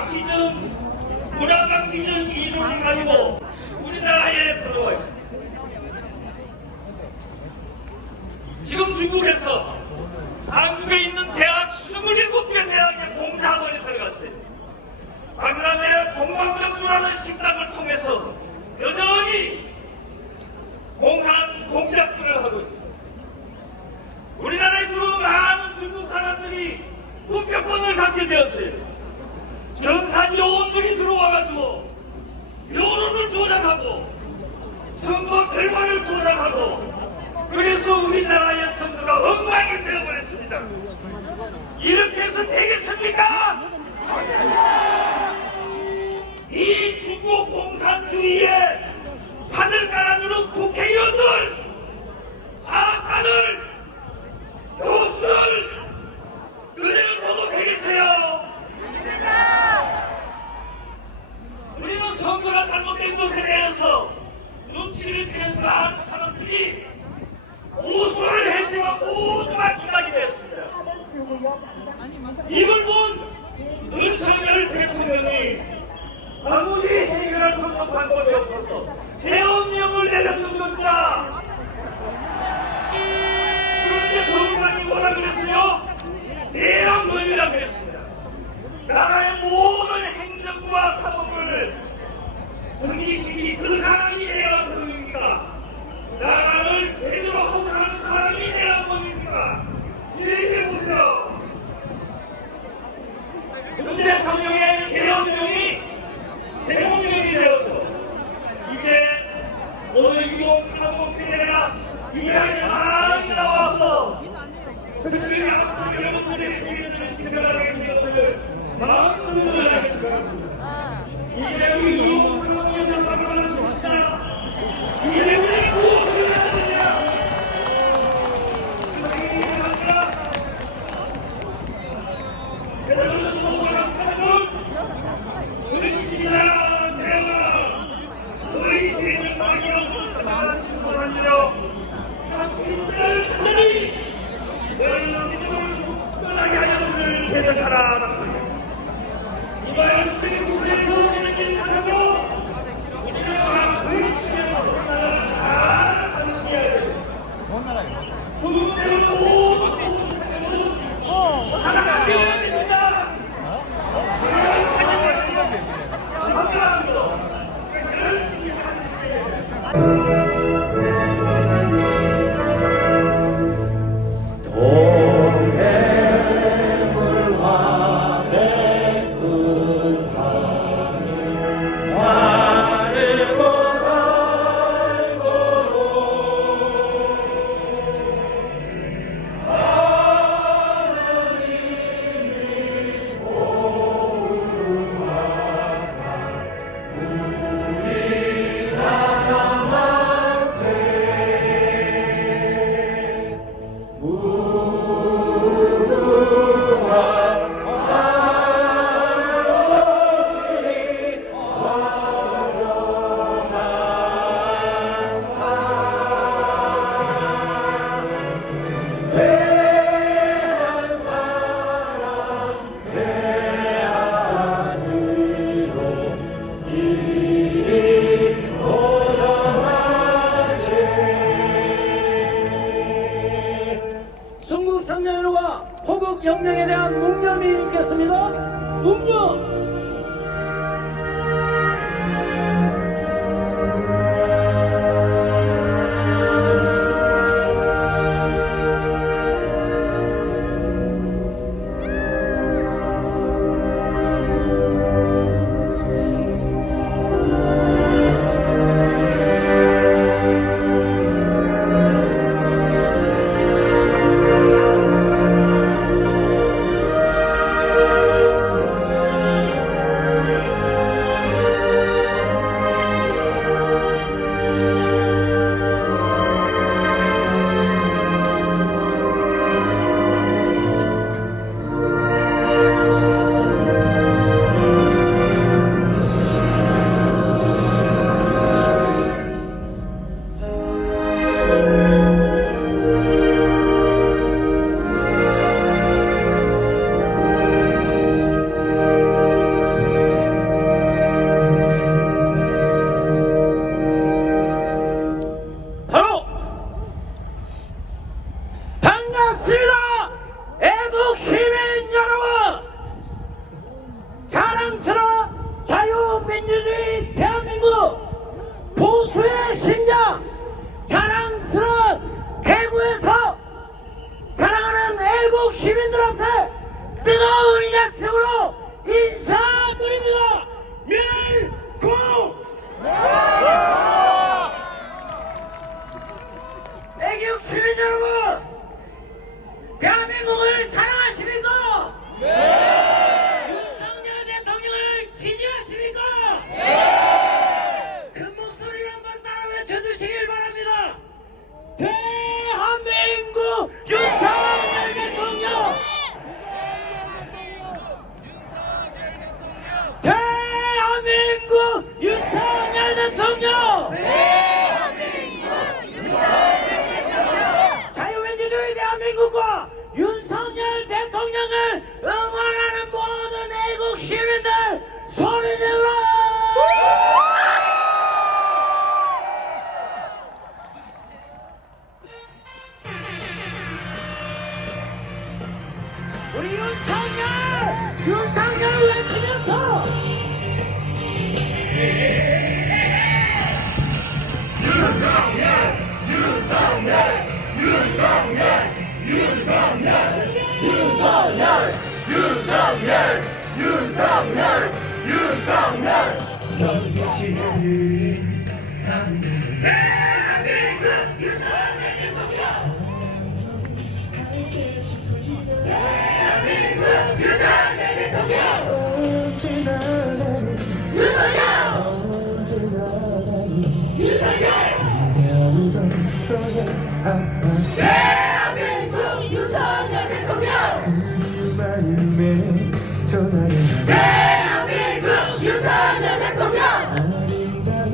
막시즘, 문화 막시즘 이론을 가지고 우리나라에 들어와 있습니다. 지금 중국에서 한국에 있는 대학 27개 대학의 공자학원에 들어갔어요. 박람회 동방명주라는 식당을 통해서 여전히 공작들을 하고 있습니다. 우리나라에 들어온 많은 중국 사람들이 투표권을 갖게 되었어요. 전산 요원들이 들어와가지고 여론을 조작하고 선거 결과를 조작하고 그래서 우리나라의 선거가 엉망이 되어버렸습니다. 이렇게 해서 되겠습니까? 이 중국 공산주의에 판을 깔아주는 국회의원들, 사학관을, 교수들 그대로 둬도 되겠어요? 우리는 선거가 잘못된 것에 대해서 눈치를 채는 많은 사람들이 우수를 했지만 모두가 기각이 됐습니다. 이걸 본 윤석열 대통령이 도무지 해결할 수 없는 방법이 없어서 계엄령을 내렸습니다. 그런데 법관이 뭐라 그랬어요? 계엄령이라고 그랬습니다. 나라의 모든 행정과 사법을 정지시키 그 사람이 계엄령입니까? 나라를 제대로 하고 가는 사람이 계엄령입니까? 얘기해보세요. 윤 대통령의 계엄령이 대통령이 되어서 이제 오늘 2030 세대가 이야기 많이 나와서 특별히 여러분들의 시민들을 지켜나가는 것을 마음으로 하겠습니다. 이제 우리 2030년 전방을 줍시다. 이제 우리 무엇을 해야 되냐? 세상에 일어납니다. 여러분들 소원을 가져온 은신이나 대화 너희 대중방이라고 사랑하시는 분들이여 삼신자를 찾으니 너희는 믿음을 떠나게 하여를 대적하라. 이 말씀이 구세에서 오는 길 찾고 우리가 그 시대로 나라를 잘 감시해야 돼요. 그 문제를 모두 하나가 되어야 됩니다. 순국상명과 호국영령에 대한 묵념이 있겠습니다. 묵념! 시민들 앞에 뜨거운 약속으로 인사드립니다. 멸국! 애국 시민 여러분, 대한민국을 사랑하십니까? 윤석열 대통령을 지지하십니까? 큰 목소리로 한번 따라 외쳐주시길 바랍니다. 대한민국 윤석열 대통령! 대한민국 윤석열 대통령! 자유민주주의 대한민국과 윤석열 대통령을 응원하는 모든 애국 시민들 소리 질러! 우리 윤석열을 외치면서 대한민국 윤석열 대통령! 대한민국 윤석열 대통령! 아름다운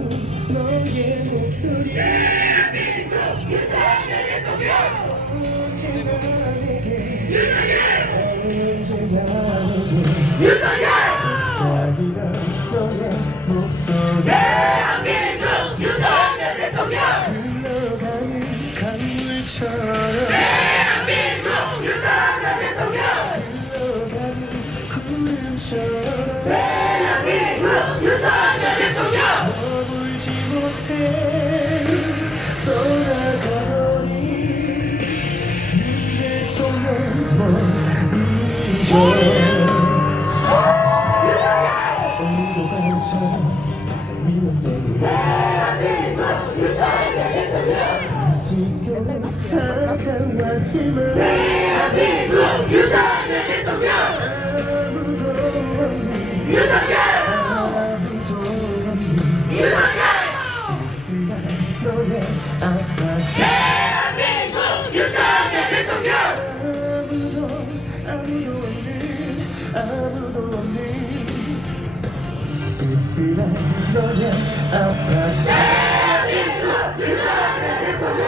너의 목소리 대한민국 윤석열 대통령! 언제나 내게 윤석열! 속삭이던 너의 목소리 대한민국 윤석열 대통령! 흘러가는 강물처럼 대한민국 윤석열 대통령! 흘러가는 구름처럼 대한민국 윤석열 대통령! 머물지 못해 떠나가니 대통령 먼저 오늘도 감사한 미련대로 대한민국 윤석열 대통령! 다시 또 찾아왔지만 대한민국 윤석열 대통령! 아무도 없는 윤석열! 아무도 없는 윤석열! 쓸쓸한 너의 아파트 대한민국 윤석열 대통령! 아무도 없는 쓸쓸한 너의 아파트 대한민국 윤석열 대통령!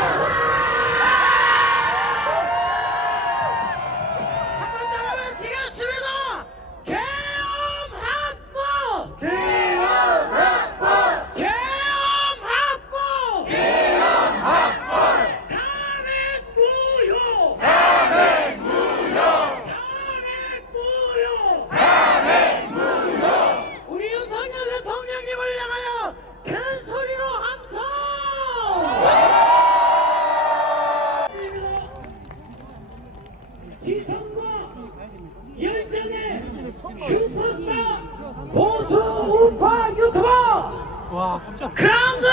지성과 열정의 슈퍼스타 보수 우파 유튜버 크라운드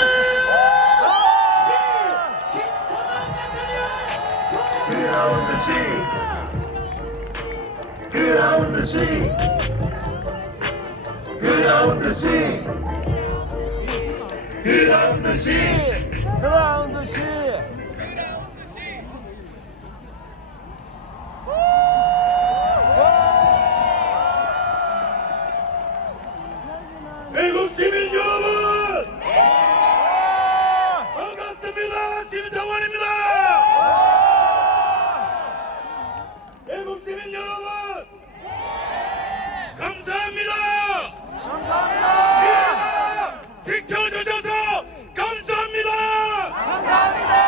애국 시민 여러분! 반갑습니다. 김성환입니다. 애국 시민 여러분! 감사합니다. 감사합니다. 지켜주셔서 감사합니다. 감사합니다.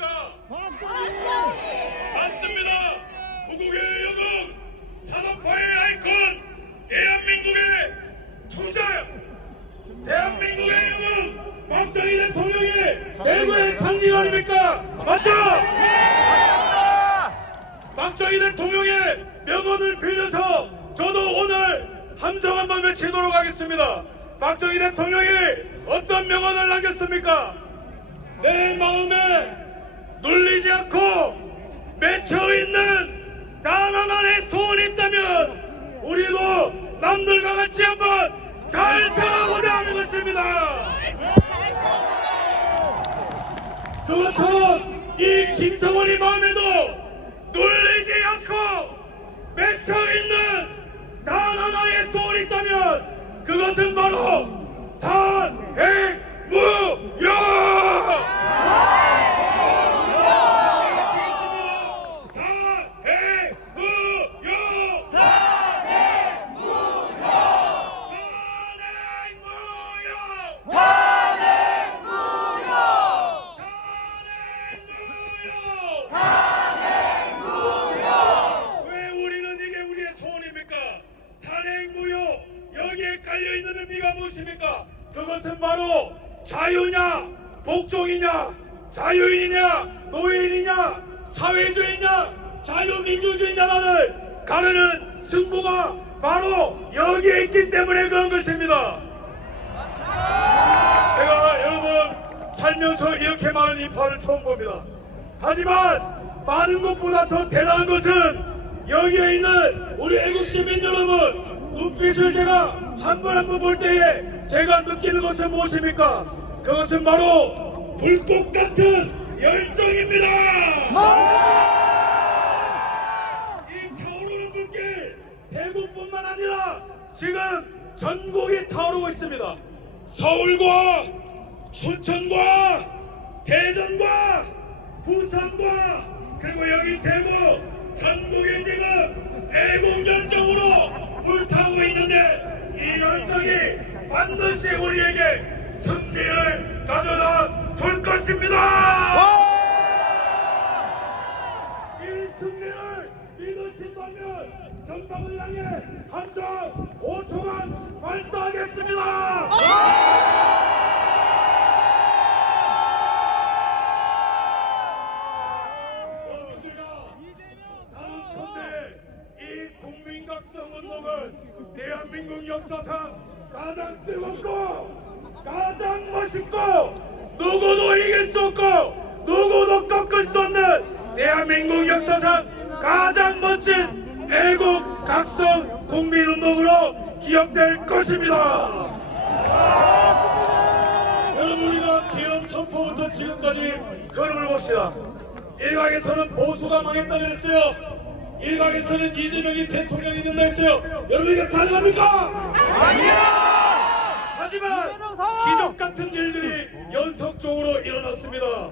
누굽니까? 맞습니다. 구국의 영웅, 산업화의 아이콘, 대한민국의 투자, 대한민국의 영웅 박정희 대통령이 대구의 상징 아닙니까? 맞죠? 박정희 대통령의 명언을 빌려서 저도 오늘 함성 한번 외치도록 하겠습니다. 박정희 대통령이 어떤 명언을 남겼습니까? 내 마음에 눌리지 않고 맺혀있는 단 하나의 소원이 있다면 우리도 남들과 같이 한번 잘 살아보자 하는 것입니다. 그것처럼 이 김성원이 마음에도 눌리지 않고 맺혀있는 단 하나의 소원이 있다면 그것은 바로 탄핵무효! 깔려있는 의미가 무엇입니까? 그것은 바로 자유냐 복종이냐 자유인이냐 노예인이냐 사회주의냐 자유민주주의냐를 가르는 승부가 바로 여기에 있기 때문에 그런 것입니다. 제가 여러분 살면서 이렇게 많은 인파를 처음 봅니다. 하지만 많은 것보다 더 대단한 것은 여기에 있는 우리 애국 시민 여러분 눈빛을 제가 한 번 한 번 볼 때에 제가 느끼는 것은 무엇입니까? 그것은 바로 불꽃 같은 열정입니다. 이 타오르는 불길 대구뿐만 아니라 지금 전국이 타오르고 있습니다. 서울과 춘천과 대전과 부산과 그리고 여기 대구 전국이 지금 애국 열정으로 불타고 있는데 이 열정이 반드시 우리에게 승리를 가져다 줄 것입니다. 이 승리를 믿으신다면 전방을 향해 함성 5초간 발사하겠습니다. 여러분 제가 단언컨대 이 국민각성 운동은 대한민국 역사상 가장 뜨겁고 가장 멋있고 누구도 이길 수 없고 누구도 꺾을 수 없는 대한민국 역사상 가장 멋진 애국 각성 국민운동으로 기억될 것입니다. 여러분 우리가 기업 선포부터 지금까지 흐름을 봅시다. 일각에서는 보수가 망했다 그랬어요. 일각에서는 이재명이 대통령이 된다 했어요. 여러분 이게 가능합니까? 아니야! 하지만 기적 같은 일들이 연속적으로 일어났습니다.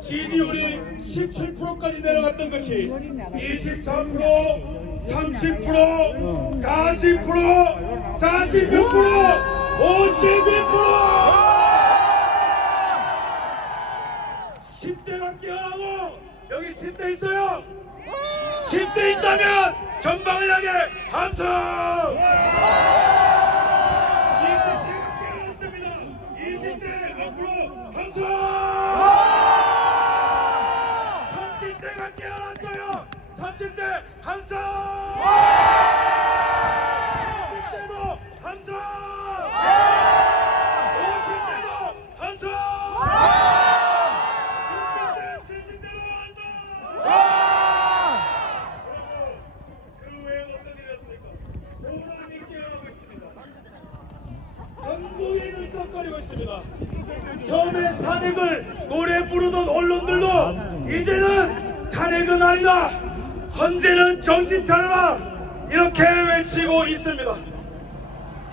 지지율이 17%까지 내려갔던 것이 24%, 30%, 40%, 46%, 52%! 10대가 깨어나고 여기 10대 있어요? 10대 있다면 전방을 향해 함성! 20대가 깨어났습니다. 20대 앞으로 함성! 30대가 깨어났어요. 30대 함성! 40대도 함성! 50대도 함성! 60대, 70대도 함성! 전국이 들썩거리고 있습니다. 처음에 탄핵을 노래 부르던 언론들도 이제는 탄핵은 아니다. 헌재는 정신 차려라. 이렇게 외치고 있습니다.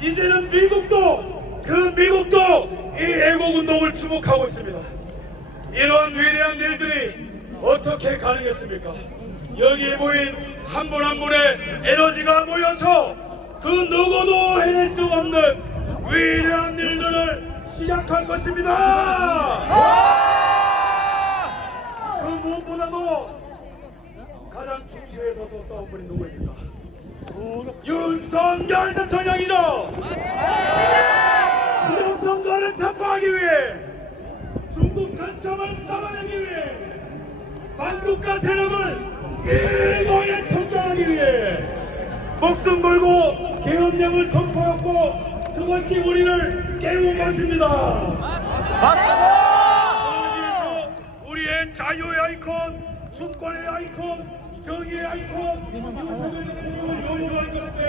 이제는 미국도 이 애국운동을 주목하고 있습니다. 이러한 위대한 일들이 어떻게 가능했습니까? 여기에 모인 한 분 한 분의 에너지가 모여서 그 누구도 해낼 수 없는 위대한 일들을 시작할 것입니다. 그 무엇보다도 가장 중심에 서서 싸워버린 누구입니까? 윤석열 대통령이죠. 부정선거를 타파하기 위해, 중국 간첩을 잡아내기 위해, 반국가 세력을 일거에 청정하기 위해 목숨 걸고 계엄령을 선포했고, 그것이 우리를 깨운 것입니다. 그러기 위해서 우리의 자유의 아이콘, 주권의 아이콘, 정의의 아이콘 윤석열 대통령을擁護할 것인데,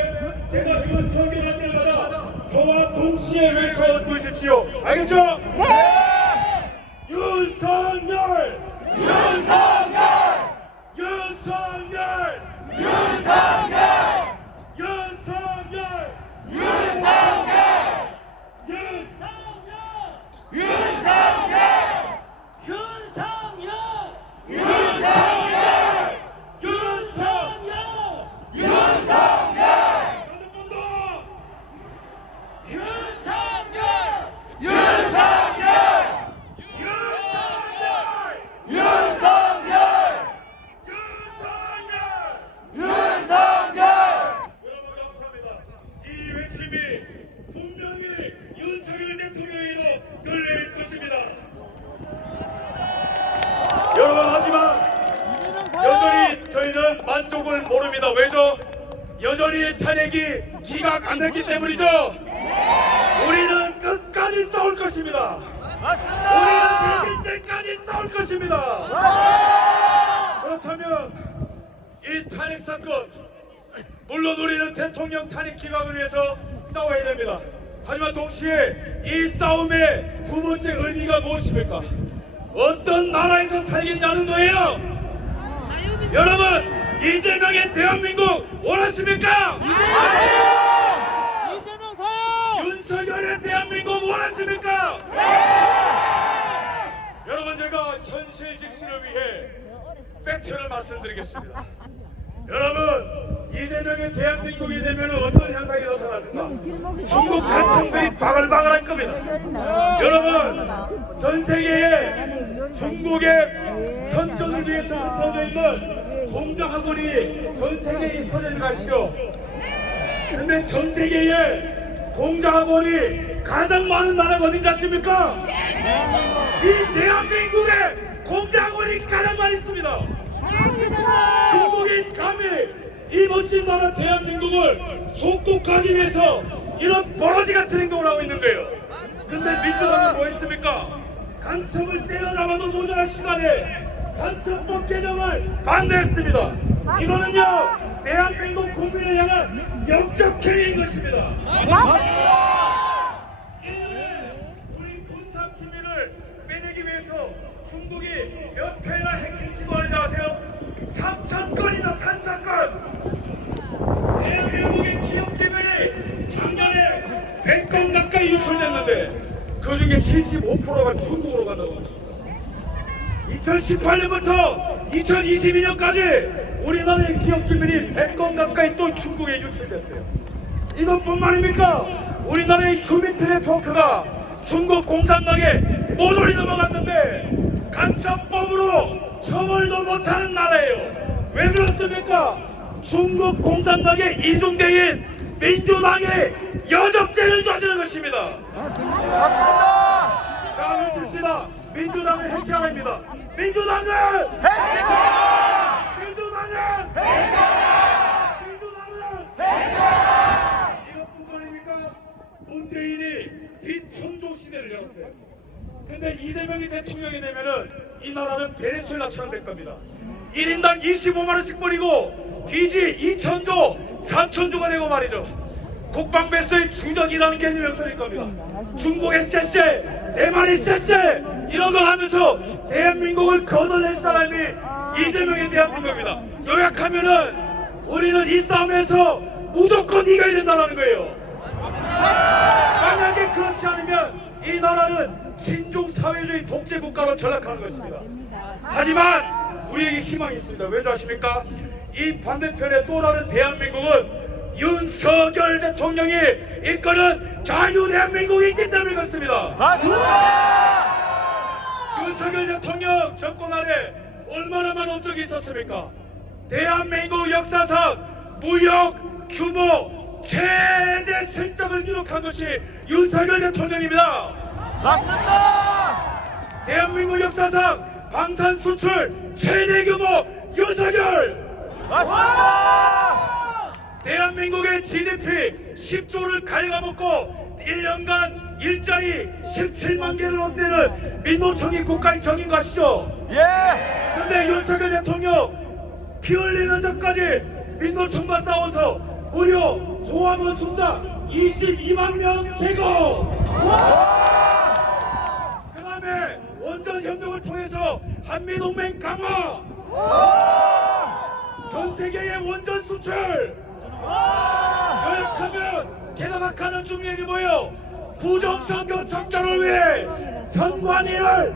제가 이런 설교할 때마다 저와 동시에 외쳐주십시오. 알겠죠? 네! 윤석열! 윤석열! 윤석열! 윤석열! 윤석열! 윤석열! 윤석열! 윤석열! 윤석열! 윤석열! 윤석열! 윤석열! 다섯 번 더! 윤석열! 윤석열! 윤석열! 윤석열! 윤석열! 여러분 감사합니다. 이 외침이 분명히 윤석열 대통령에도 들릴 것입니다. 여러분, 하지만 여전히 저희는 만족을 모릅니다. 왜죠? 여전히 탄핵이 기각 안 됐기 때문이죠. 우리는 끝까지 싸울 것입니다. 우리는 이길 때까지 싸울 것입니다. 그렇다면 이 탄핵 사건, 물론 우리는 대통령 탄핵 기각을 위해서 싸워야 됩니다. 하지만 동시에 이 싸움의 두 번째 의미가 무엇입니까? 어떤 나라에서 살겠냐는 거예요. 여러분, 이재명의 대한민국 원하십니까? 아니요! 이재명 사요! 윤석열의 대한민국 원하십니까? 여러분, 제가 현실 직시를 위해 팩트를 말씀드리겠습니다. 여러분, 이재명의 대한민국이 되면 어떤 현상이 나타납니까? 중국 간첩들이 바글바글할 겁니다. 여러분, 전 세계에 중국의 선전을 위해서 흩어져 있는 공자학원이 전 세계에 흩어져 있는 거 아시죠? 근데 전 세계에 공자학원이 가장 많은 나라가 어딘지 아십니까? 이 대한민국에 공자학원이 가장 많이 있습니다. 중국이 감히 이 멋진 나라 대한민국을 속국하기 위해서 이런 버러지 같은 행동을 하고 있는 거예요. 근데 민주당은 뭐 했습니까? 간첩을 때려잡아도 모자랄 시간에 간첩법 개정을 반대했습니다. 이거는요, 대한민국 국민을 향한 역적 행위인 것입니다. 이전에 우리 군사 기밀을 빼내기 위해서 중국이 몇 회나 해킹 시도하는지 아세요? 3,000건이나 3,000건! 대한민국의 기업 기밀이 작년에 100건 가까이 유출됐는데 그 중에 75%가 중국으로 간다고 합니다. 2018년부터 2022년까지 우리나라의 기업 기밀이 100건 가까이 또 중국에 유출됐어요. 이것뿐만입니까? 우리나라의 휴민트 네트워크가 중국 공산당에 모조리 넘어갔는데 간첩법으로 처벌도 못하는 나라예요. 왜 그렇습니까? 중국 공산당의 이중대인 민주당의 여적죄를 저지른 것입니다. 자, 외칩시다. 민주당은 해체해야 합니다. 민주당은 해체하라! 민주당은 해체하라! 민주당은 해체하라! 이것뿐만입니까? 문재인이 빈청조 시대를 열었어요. 근데 이재명이 대통령이 되면은 이 나라는 베네수엘라처럼 될 겁니다. 1인당 25만원씩 버리고 빚이 2천조, 3천조가 되고 말이죠. 국방배수의 주적이라는 개념이 없어질 겁니다. 중국의 쎄쎄, 대만의 쎄쎄 이런 걸 하면서 대한민국을 거덜낼 사람이 이재명의 대한민국입니다. 요약하면은 우리는 이 싸움에서 무조건 이겨야 된다는 거예요. 만약에 그렇지 않으면 이 나라는 신종 사회주의 독재 국가로 전락하는 것입니다. 하지만 우리에게 희망이 있습니다. 왜죠 아십니까? 이 반대편에 또 다른 대한민국은 윤석열 대통령이 이끄는 자유대한민국이 있기 때문에 그렇습니다. 맞습니다! 윤석열 대통령 정권 아래 얼마나 많은 업적이 있었습니까? 대한민국 역사상 무역 규모 최대 승적을 기록한 것이 윤석열 대통령입니다. 맞습니다. 대한민국 역사상 방산 수출 최대 규모 윤석열. 맞습니다. 대한민국의 GDP 10조를 갉아먹고 1년간 일자리 17만 개를 없애는 민노총이 국가의 적인 것이죠. 예. 근데 윤석열 대통령 피 흘리면서까지 민노총과 싸워서 무려 조합원 숫자 22만 명 제거. 그 다음에 원전협력을 통해서 한미동맹 강화. 전 세계의 원전 수출. 요약하면 게다가 가장 중요한 게 뭐예요? 부정선거 정전을 위해 선관위를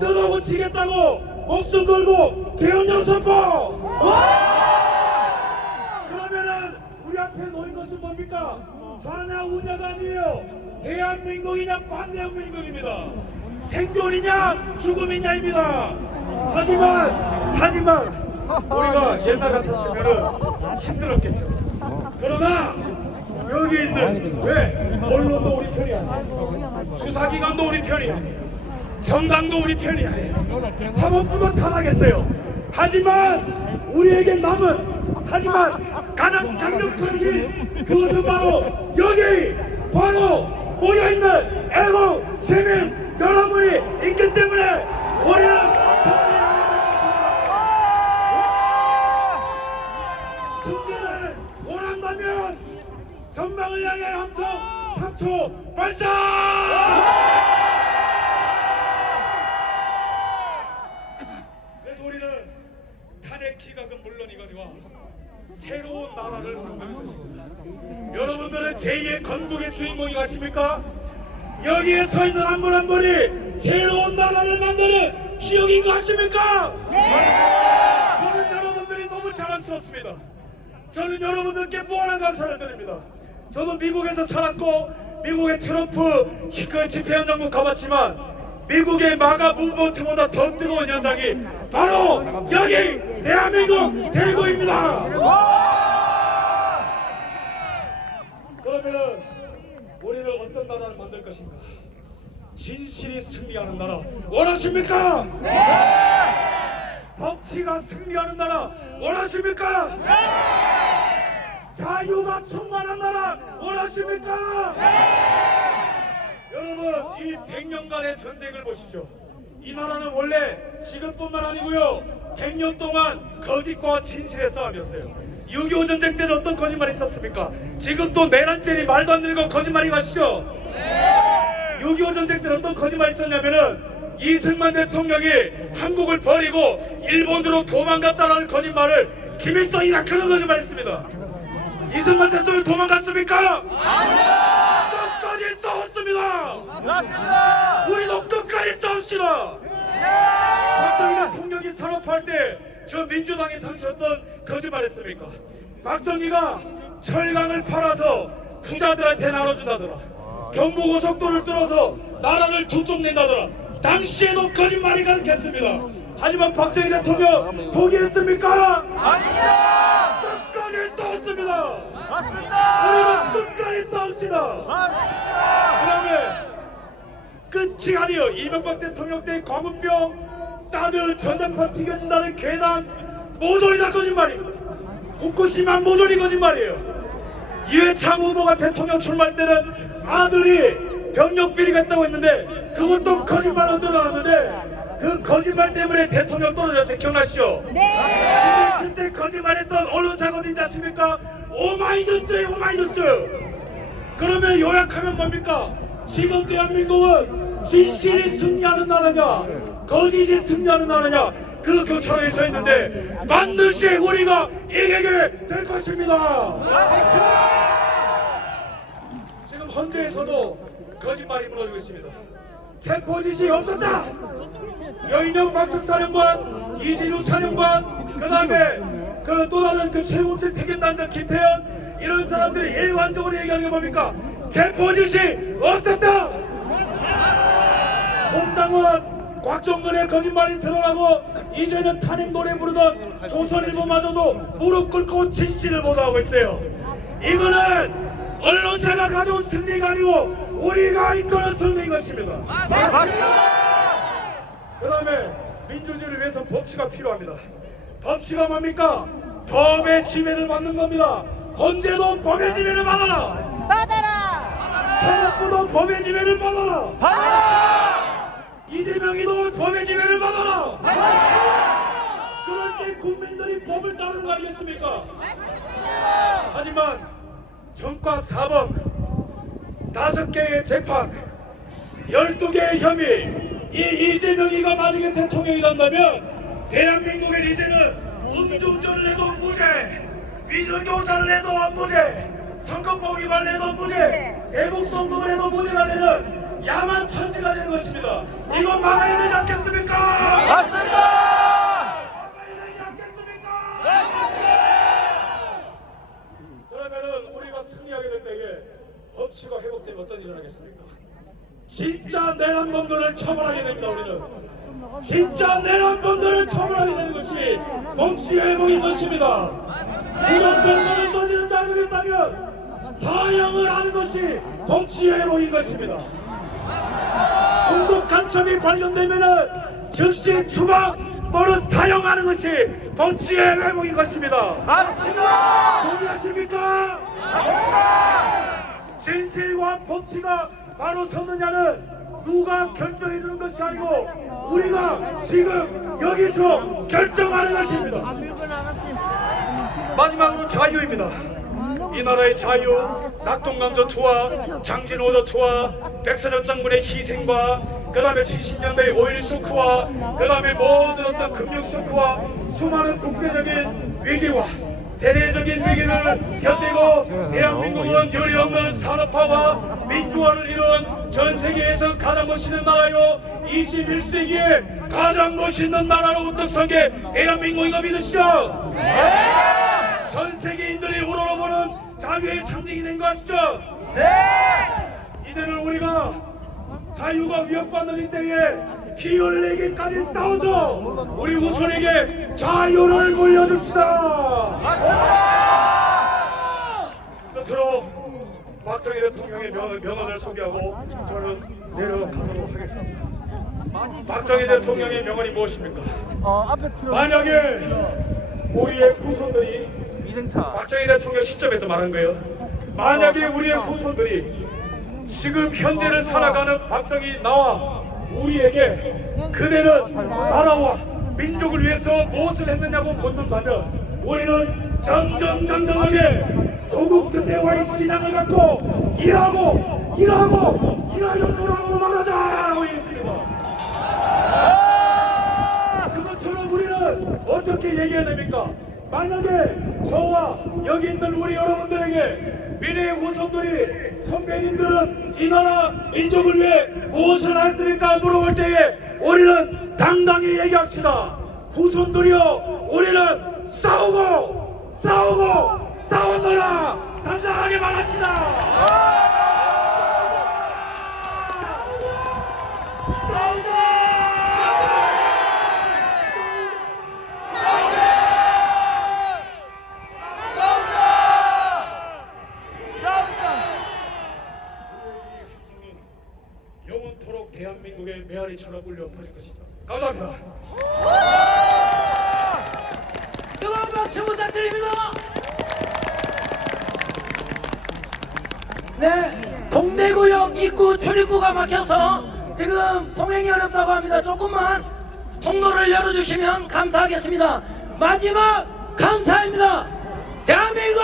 뜯어고치겠다고 목숨 걸고 개헌령 선포. 그러면은 우리 앞에 놓인 것은 뭡니까? 좌냐우냐가 아니에요. 대한민국이냐 반대한민국입니다. 생존이냐 죽음이냐입니다. 하지만 우리가 옛날 같았으면 힘들었겠죠. 그러나 여기 있는 왜 언론도 우리 편이 아니에요. 수사기관도 우리 편이 아니에요. 정당도 우리 편이 아니에요. 사법부도 타락했어요. 하지만 우리에게 남은 가장 강력한 힘, 그것은 바로 여기 바로 모여있는 애국 시민 여러분이 있기 때문에 우리는 승리를 원한다면 전망을 향해 함성 3초 발사! 그래서 우리는 탄핵 기각은 물론이거니와 새로운 나라를 만들 것입니다. 여러분들은 제2의 건국의 주인공이 가십니까? 여기에 서 있는 한 분 한 분이 새로운 나라를 만드는 주역인 거 아십니까? 저는 여러분들이 너무 자랑스럽습니다. 저는 여러분들께 무한한 감사를 드립니다. 저도 미국에서 살았고 미국의 트럼프 그 집회현 정부 가봤지만 미국의 마가 무브먼트보다 더 뜨거운 현장이 바로 여기 대한민국 대구입니다. 그러면은 우리는 어떤 나라를 만들 것인가? 진실이 승리하는 나라 원하십니까? 법치가 승리하는 나라 원하십니까? 자유가 충만한 나라 원하십니까? 여러분 이 100년간의 전쟁을 보십시오. 이 나라는 원래 지금뿐만 아니고요 100년 동안 거짓과 진실의 싸움이었어요. 6.25 전쟁 때는 어떤 거짓말이 있었습니까? 지금 또 내란죄니 말도 안 되는 거 거짓말이 가시죠? 6.25 전쟁 때는 어떤 거짓말이 있었냐면은 이승만 대통령이 한국을 버리고 일본으로 도망갔다라는 거짓말을 김일성이 그런 거짓말을 했습니다. 이승만 대통령 도망갔습니까? 아닙니다. 끝까지 싸웠습니다. 맞습니다. 우리도 끝까지 싸웁시다. 박정희 대통령이 산업할 때 저 민주당이 당시었던 거짓말했습니까? 박정희가 철강을 팔아서 부자들한테 나눠준다더라. 경부고속도로를 뚫어서 나라를 두 쪽 낸다더라. 당시에도 거짓말이 가득했습니다. 하지만 박정희 대통령 포기했습니까? 아닙니다. 끝까지 싸웠습니다. 맞습니다. 우리는 끝까지 싸웁시다. 맞습니다. 그 다음에 끝이 아니에요. 이명박 대통령 때 광우병 사드 전장판 튀겨진다는 괴담 모조리 다 거짓말입니다. 후쿠시마 모조리 거짓말이에요. 이회창 후보가 대통령 출마할 때는 아들이 병력 비리가 있다고 했는데 그것도 거짓말로 드러났는데 그 거짓말 때문에 대통령 떨어졌어요. 기억나시죠? 네. 근데 그때 거짓말했던 언론사가 어딘지 아십니까? 오마이뉴스예요. 오마이뉴스. 그러면 요약하면 뭡니까? 지금 대한민국은 진실이 승리하는 나라냐 거짓이 승리하는 나라냐 그 교차로에 서 있는데 반드시 우리가 이기게 될 것입니다. 지금 헌재에서도 거짓말이 무너지고 있습니다. 체포지시 없었다. 여인영 박측사령관, 이진우 사령관, 그 다음에 그 또 다른 그 707 폐견단장 김태현 이런 사람들이 일관적으로 얘기하는 게 뭡니까? 체포지시 없었다. 홍장원 곽정근의 거짓말이 드러나고 이제는 탄핵 노래 부르던 조선일보마저도 무릎 꿇고 진실을 보도하고 있어요. 이거는 언론사가 가져온 승리가 아니고 우리가 이끄는 승리인 것입니다. 그 다음에 민주주의를 위해서 법치가 필요합니다. 법치가 뭡니까? 법의 지배를 받는 겁니다. 언제도 법의 지배를 받아라. 사법부도 법의 지배를 받아라. 이재명이도 법의 지배를 받아라. 그럴 때 국민들이 법을 따르는 거 아니겠습니까? 하지만 정과 사법 5개의 재판 12개의 혐의 이 이재명이가 만약에 대통령이 된다면 대한민국의 이제는 음주운전을 해도 무죄, 위증교사를 해도 무죄, 선거법 위반을 해도 무죄, 대북송금을 해도 무죄가 되는 야만 천지가 되는 것입니다. 이거 막아야 되지 않겠습니까? 맞습니다. 막아야 되지 않겠습니까? 네. 그러면은 우리가 승리하게 될 때에 법치가 회복되면 어떤 일을 하겠습니까? 진짜 내란범들을 처벌하게 됩니다. 우리는 진짜 내란범들을 처벌하게 되는 것이 법치 회복인 것입니다. 부정선거를 저지른 자들이 있다면 사형을 하는 것이 법치 회복인 것입니다. 성적 간첩이 발견되면은 즉시 추방 또는 사형하는 것이 법치의 회복인 것입니다. 맞습니다. 동의하십니까? 진실과 법치가 바로 서느냐는 누가 결정해 주는 것이 아니고 우리가 지금 여기서 결정하는 것입니다. 마지막으로 자유입니다. 이 나라의 자유, 낙동강저 투하, 장진오저 투하, 백선엽 장군의 희생과 그 다음에 70년대의 오일 쇼크와 그 다음에 모든 어떤 금융 쇼크와 수많은 국제적인 위기와 대내적인 위기를 견디고 대한민국은 유례없는 산업화와 민주화를 이룬 전 세계에서 가장 멋있는 나라요 21세기에 가장 멋있는 나라로 우뚝선 게 대한민국인 거 믿으시죠? 네! 전 세계인들이 우러러보는 자유의 상징이 된 거 아시죠? 네! 이제는 우리가 자유가 위협받는 이때에 피 흘리기까지 싸워서 우리 후손에게 자유를 물려줍시다. 끝으로 박정희 대통령의 명언을 소개하고 저는 내려가도록 하겠습니다. 박정희 대통령의 명언이 무엇입니까? 만약에 우리의 후손들이 박정희 대통령 시점에서 말한 거예요. 만약에 우리의 후손들이 지금 현재를 살아가는 박정희 나와 우리에게 그대는 나라와 민족을 위해서 무엇을 했느냐고 묻는다면 우리는 정정당당하게 조국 근대화의 신앙을 갖고 일하고 노라고 말하자고 얘기했습니다. 그것처럼 우리는 어떻게 얘기해야 됩니까? 만약에 저와 여기 있는 우리 여러분들에게 미래의 후손들이 선배님들은 이 나라 민족을 위해 무엇을 했습니까? 물어볼 때에 우리는 당당히 얘기합시다. 후손들이여 우리는 싸웠노라 당당하게 말합시다. 영원토록 대한민국의 메아리처럼 울려 퍼질 것입니다. 감사합니다. 뜨거운 박수 부탁드립니다. 네, 동대구역 입구 출입구가 막혀서 지금 통행이 어렵다고 합니다. 조금만 통로를 열어주시면 감사하겠습니다. 마지막 감사입니다. 대한민국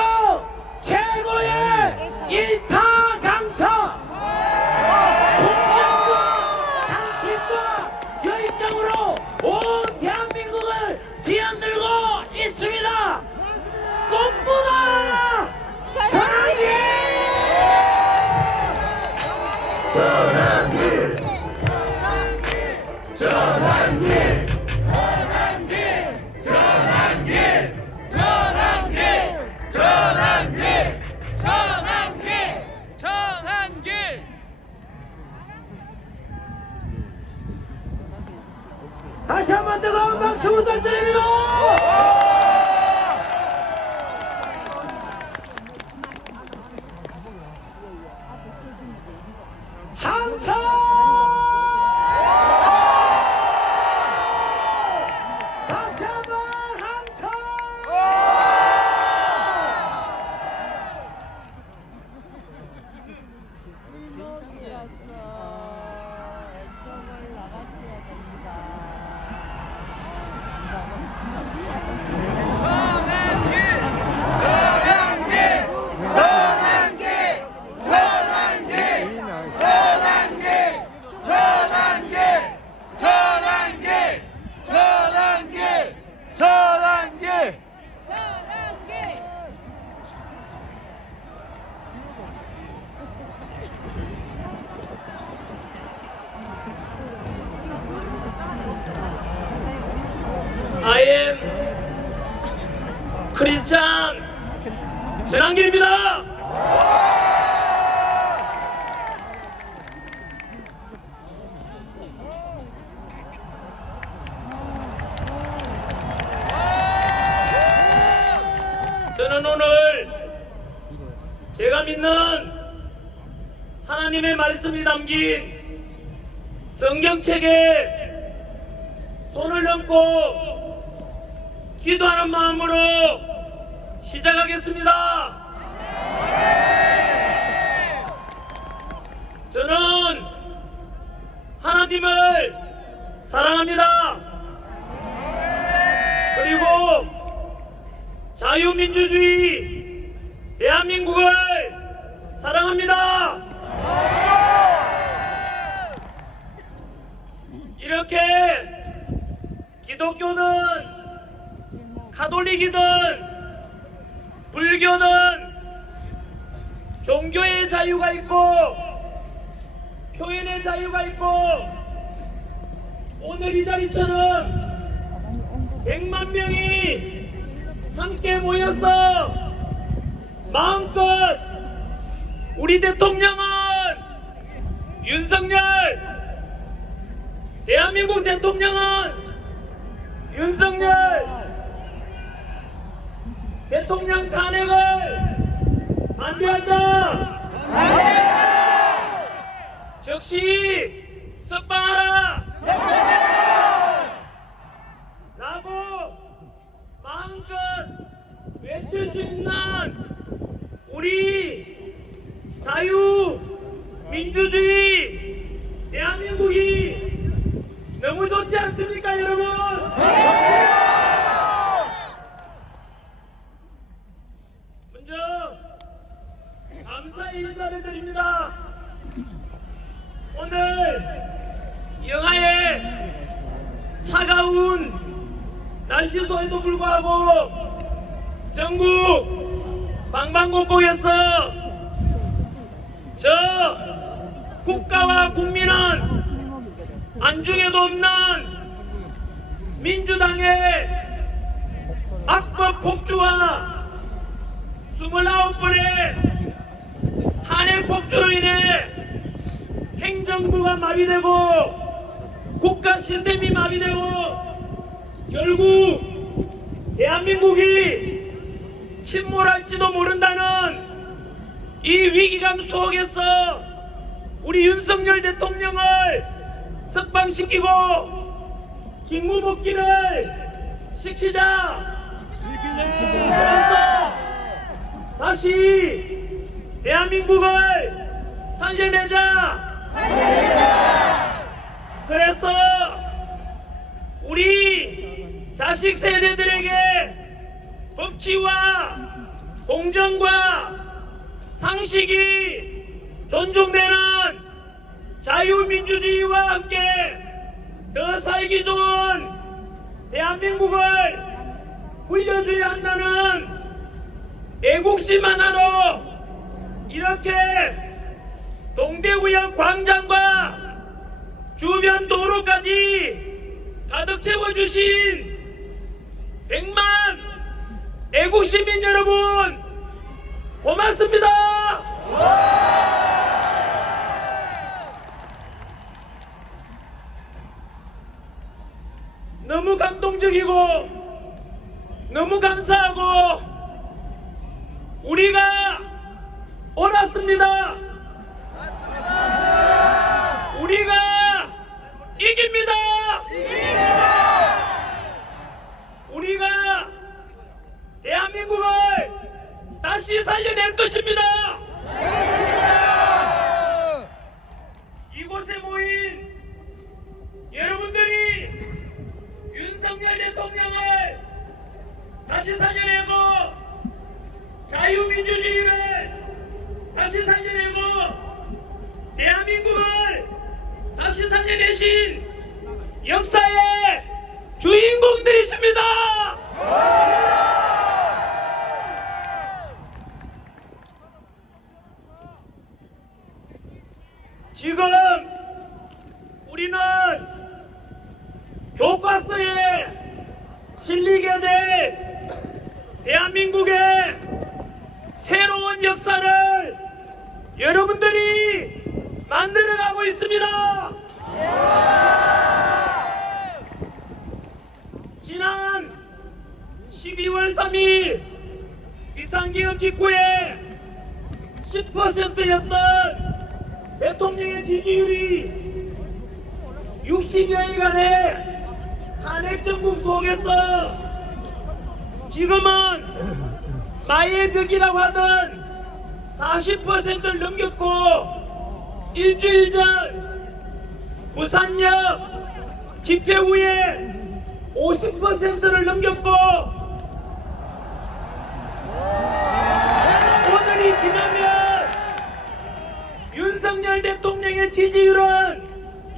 최고의 일타 강사 공정과 상식과 열정으로 온 대한민국을 뒤흔들고 있습니다. 꽃보다 전환기! 뜨거운 박수 부탁드립니다. 항상 다시 한번 항상 액정을 나가셔야 됩니다. I am 크리스찬 전한길입니다. 저는 오늘 제가 믿는 하나님의 말씀이 담긴 성경책에 손을 얹고 기도하는 마음으로 시작하겠습니다. 저는 하나님을 사랑합니다. 그리고 자유민주주의 대한민국을 사랑합니다. 이렇게 기독교든 가톨릭이든 불교든 종교의 자유가 있고 표현의 자유가 있고 오늘 이 자리처럼 100만 명이 함께 모여서 마음껏 우리 대통령은 윤석열, 대한민국 대통령은 윤석열 대통령 탄핵을 반대한다. 즉시 석방하라. 라고 마음껏 외칠 수 있는 우리 자유민주주의 대한민국이 너무 좋지 않습니까, 여러분? 먼저 감사의 인사를 드립니다. 오늘 영하의 차가운 날씨에도 불구하고 전국 방방곡곡에서 저 국가와 국민은 안중에도 없는 민주당의 악법 폭주와 29번의 탄핵 폭주로 인해 행정부가 마비되고 국가 시스템이 마비되고 결국 대한민국이 침몰할지도 모른다는 이 위기감 속에서 우리 윤석열 대통령을 석방시키고 직무복귀를 시키자. 그래서 다시 대한민국을 살려내자. 그래서 우리 자식 세대들에게 법치와 공정과 상식이 존중되는 자유민주주의와 함께 더 살기 좋은 대한민국을 물려줘야 한다는 애국심 하나로 이렇게 동대구역 광장과 주변 도로까지 가득 채워주신 100만 애국시민 여러분 고맙습니다. 너무 너무 감사하고 우리가 옳았습니다. 우리가 이깁니다. 우리가 대한민국을 다시 살려낼 것입니다. 이곳에 모인 여러분들이 윤석열 대통령을 다시 살려내고 자유민주주의를 다시 살려내고 대한민국을 다시 살려내신 역사의 주인공들이십니다. 지금 우리는 교과서에 실리게 될 대한민국의 새로운 역사를 여러분들이 만들어가고 있습니다. 지난 12월 3일 비상계엄 직후에 10%였던 대통령의 지지율이 60여일간의 탄핵 정국 속에서 지금은 마의 벽이라고 하던 40%를 넘겼고 일주일 전 부산역 집회 후에 50%를 넘겼고 오늘이 지나면 윤석열 대통령의 지지율은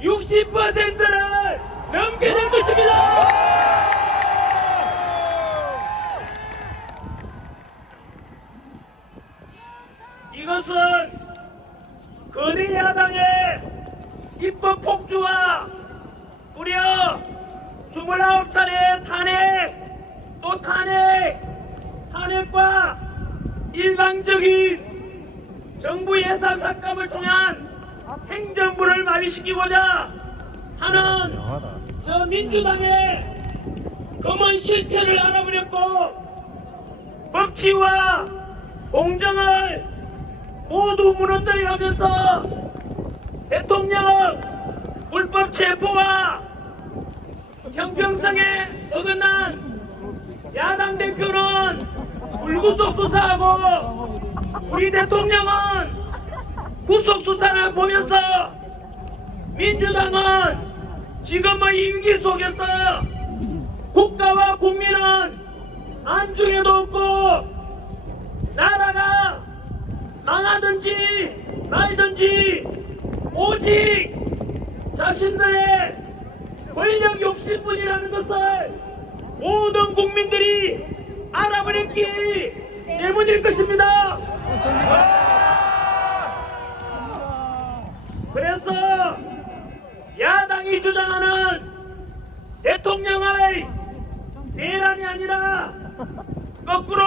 60%를 넘게 될 것입니다. 이것은 거대 야당의 입법 폭주와 무려 29차례의 탄핵, 또 탄핵과 일방적인 정부 예산 삭감을 통한 행정부를 마비시키고자 하는 저 민주당의 검은 실체를 알아버렸고 법치와 공정을 모두 무너뜨려가면서 대통령 불법 체포와 형평성에 어긋난 야당 대표는 불구속 수사하고 우리 대통령은 구속 수사를 보면서 민주당은 지금의 이 위기 속에서 국가와 국민은 안중에도 없고 나라가 망하든지 말든지 오직 자신들의 권력 욕심뿐이라는 것을 모든 국민들이 알아버렸기 때문일 것입니다. 그래서 야당이 주장하는 대통령의 내란이 아니라 거꾸로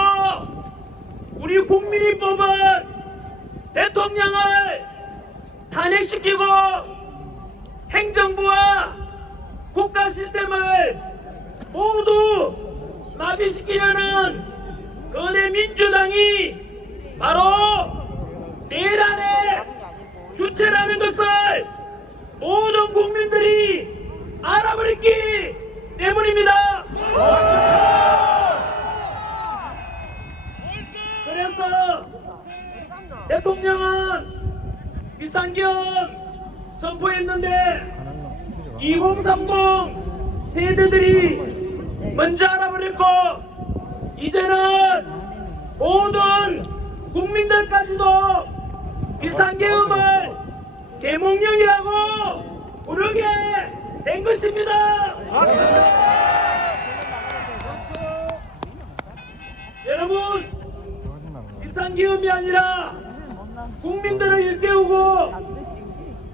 우리 국민이 뽑은 대통령을 탄핵시키고 행정부와 국가 시스템을 모두 마비시키려는 거대 민주당이 바로 내란의 주체라는 것을 모든 국민들이 알아버렸기 때문입니다. 그래서 대통령은 비상계엄 선포했는데 2030 세대들이 먼저 알아버렸고 이제는 모든 국민들까지도 비상계엄을 계몽령이라고 부르게 된 것입니다. 여러분, 비상계엄이 아니라 국민들을 일깨우고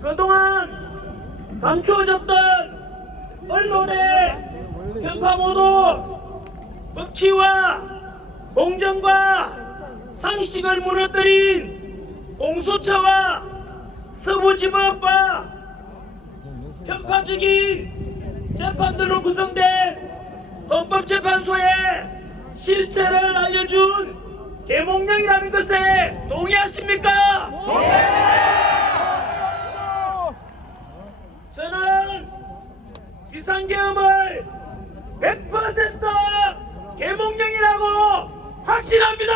그동안 감추어졌던 언론의 편파보도, 법치와 공정과 상식을 무너뜨린 공수처와 서부지법과 편파적인 재판들로 구성된 헌법재판소의 실체를 알려준 계몽령이라는 것에 동의하십니까? 저는 비상계엄을 100% 계몽령이라고 확신합니다.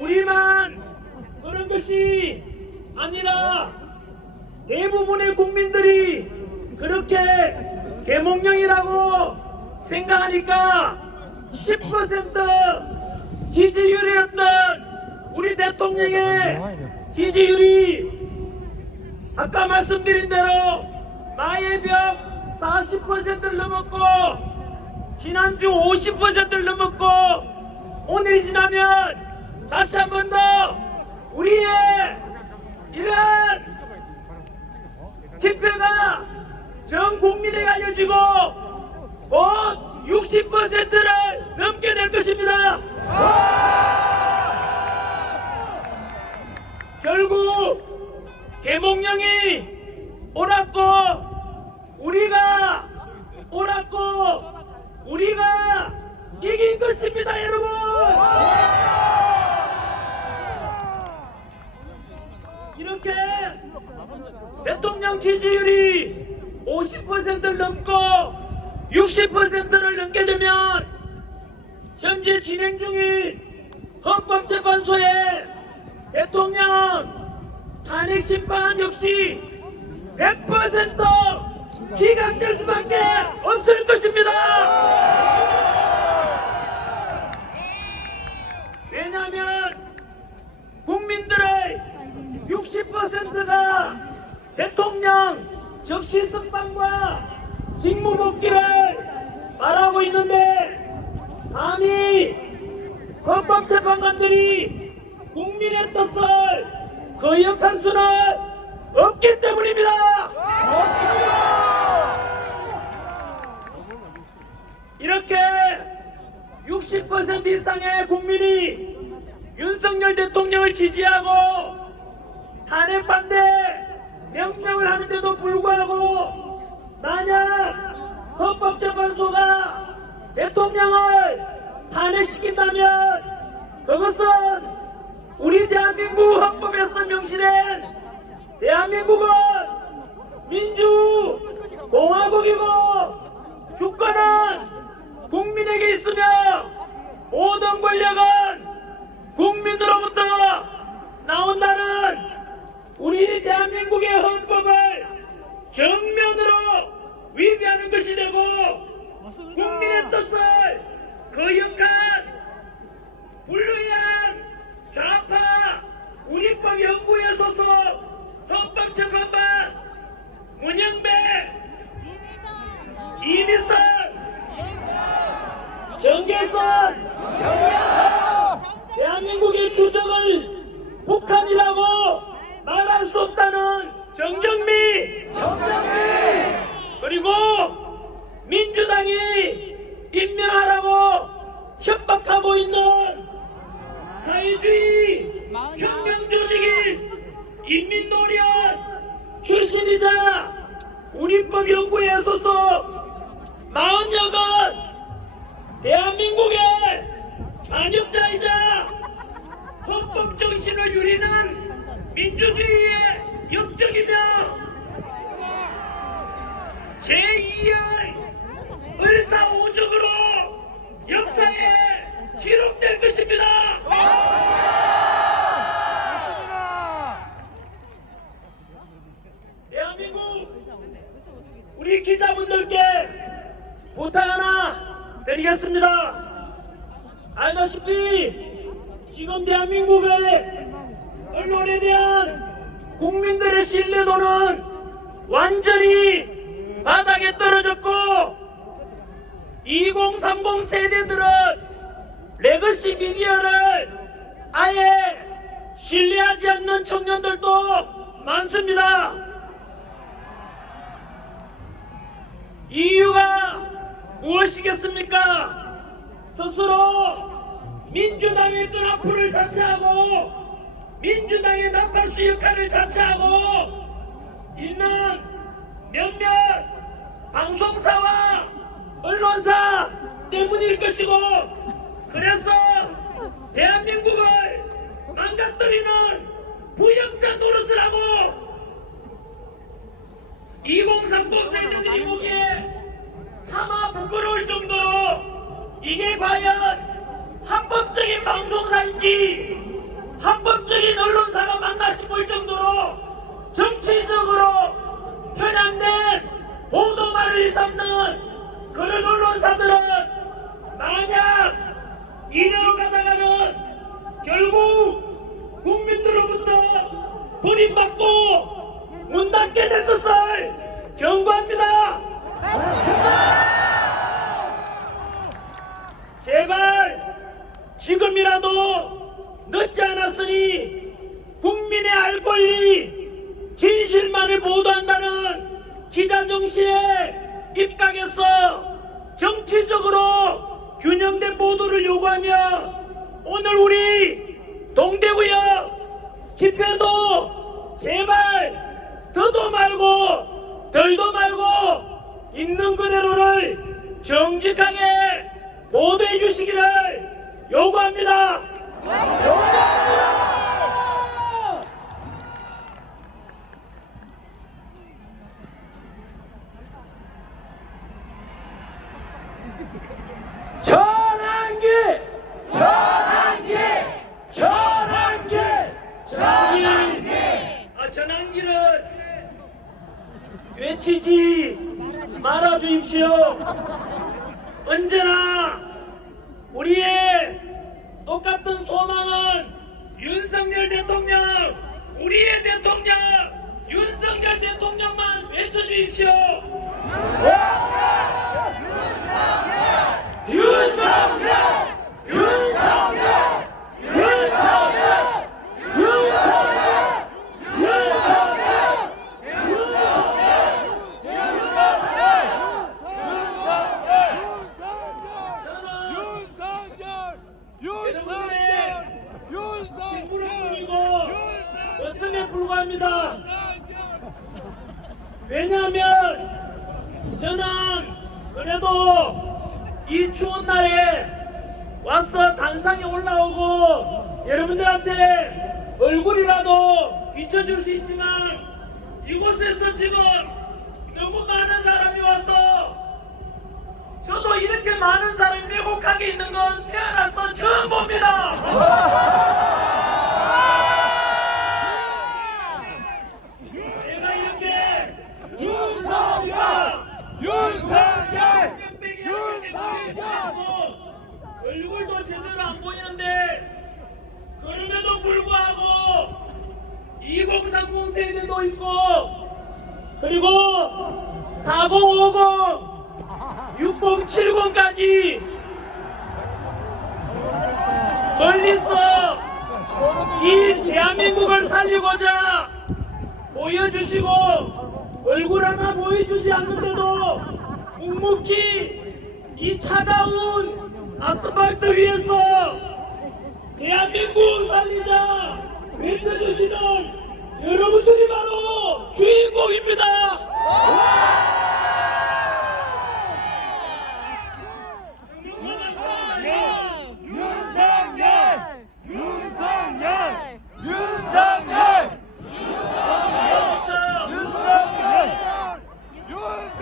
우리만 그런 것이 아니라 대부분의 국민들이 그렇게 계몽령이라고 생각하니까 10% 지지율이었던 우리 대통령의 지지율이 아까 말씀드린 대로 마의 벽 40%를 넘었고 지난주 50%를 넘었고 오늘이 지나면 다시 한 번 더 우리의 이러한 집회가 전 국민에게 알려지고 곧 60%를 넘게 될 것입니다. 결국 계몽령이 옳았고 우리가 이긴 것입니다, 여러분. 이렇게 대통령 지지율이 50%를 넘고 60%를 넘게 되면 현재 진행 중인 헌법재판소의 대통령 탄핵 심판 역시 100% 기각될 수밖에 없을 것입니다. 왜냐하면 국민들의 60%가 대통령 적시석방과 직무복귀를 말하고 있는데 감히 헌법재판관들이 국민의 뜻을 거역할 수는 없기 때문입니다. 이렇게 60% 이상의 국민이 윤석열 대통령을 지지하고 탄핵 반대 명령을 하는데도 불구하고 만약 헌법재판소가 대통령을 탄핵시킨다면 그것은 우리 대한민국 헌법에서 명시된 대한민국은 민주공화국이고 주권은 국민에게 있으며 모든 권력은 국민으로부터 나온다는 우리 대한민국의 헌법을 정면으로 위배하는 것이 되고 국민의 뜻을 거역한 불의한 좌파 우리법 연구에 소속 헌법재판관 문영배, 이미선, 정계선, 대한민국의 주적을 북한이라고 말할 수 없다는 정정미 그리고 민주당이 임명하라고 협박하고 있는 사회주의 혁명조직인 인민노련 출신이자 우리법 연구회 소속 40여건 대한민국의 반역자이자 헌법 정신을 유리는 민주주의의 역적이며 제2의 을사오적으로 역사에 기록될 것입니다. 대한민국 우리 기자분들께 부탁 하나 드리겠습니다. 알다시피 지금 대한민국의 언론에 대한 국민들의 신뢰도는 완전히 바닥에 떨어졌고 2030 세대들은 레거시 미디어를 아예 신뢰하지 않는 청년들도 많습니다. 이유가 무엇이겠습니까? 스스로 민주당의 끈앞풀을 자처하고 민주당의 나팔수 역할을 자처하고 있는 몇몇 방송사와 언론사 때문일 것이고, 그래서 대한민국을 망가뜨리는 부역자 노릇을 하고 2030 세대들이 보기에 차마 부끄러울 정도로 이게 과연 합법적인 방송사인지 합법적인 언론사가 맞나 싶을 정도로 정치적으로 편향된 보도말을 일삼는 그런 언론사들은 만약 이대로 가다가는 결국 국민들로부터 버림받고 문 닫게 될 것을 경고합니다. 제발 지금이라도 늦지 않았으니 국민의 알 권리 진실만을 보도한다는 기자 정신에 입각해서 정치적으로 균형된 보도를 요구하며 오늘 우리 동대구역 집회도 제발 더도 말고 덜도 말고 있는 그대로를 정직하게 보도해 주시기를 요구합니다. 전환기! 전환기! 전환기! 전환기! 전환기를 외치지 말아 주십시오. 언제나 우리의 똑같은 소망은 윤석열 대통령, 우리의 대통령, 윤석열 대통령만 외쳐주십시오. 윤석열! 윤석열! 윤석열! 윤석열! 심부름뿐이고 웃음에 불과합니다. 왜냐하면 저는 그래도 이 추운 날에 와서 단상에 올라오고 여러분들한테 얼굴이라도 비춰줄 수 있지만 이곳에서 지금 너무 많은 사람이 와서 저도 이렇게 많은 사람이 매곡하게 있는 건 태어나서 처음 봅니다. 제가 이렇게 윤석열! 윤석열! 얼굴도 제대로 안 보이는데 그럼에도 불구하고 2030 세대도 있고 그리고 4050 6070까지 멀리서 이 대한민국을 살리고자 보여주시고 얼굴 하나 보여주지 않는데도 묵묵히 이 차가운 아스팔트 위에서 대한민국 살리자 외쳐주시는 여러분들이 바로 주인공입니다. 윤석열! 윤석열! 윤석열!